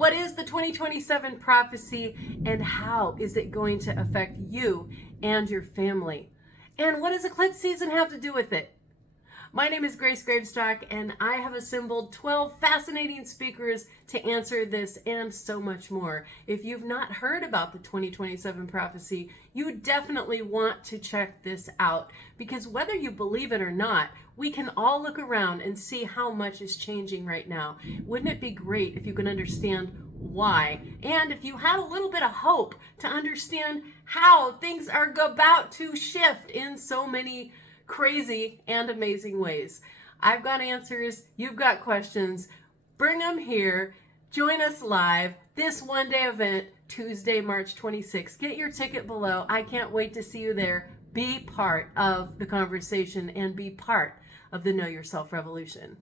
What is the 2027 prophecy and how is it going to affect you and your family? And what does eclipse season have to do with it? My name is Grace Gravestock and I have assembled 12 fascinating speakers to answer this and so much more. If you've not heard about the 2027 prophecy, you definitely want to check this out, because whether you believe it or not, we can all look around and see how much is changing right now. Wouldn't it be great if you could understand why? And if you had a little bit of hope to understand how things are about to shift in so many crazy and amazing ways. I've got answers, you've got questions. Bring them here. Join us live this one-day event, Tuesday, March 26th. Get your ticket below. I can't wait to see you there. Be part of the conversation and be part of the Know Yourself Revolution.